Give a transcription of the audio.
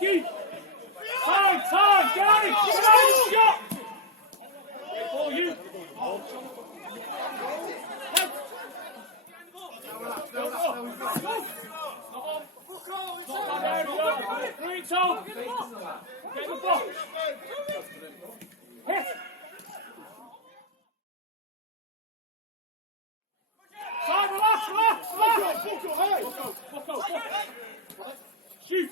Keep. Time, get it! Get out of the shot! For you. Reach on. Get the box. Hit. Side, relax. Shoot.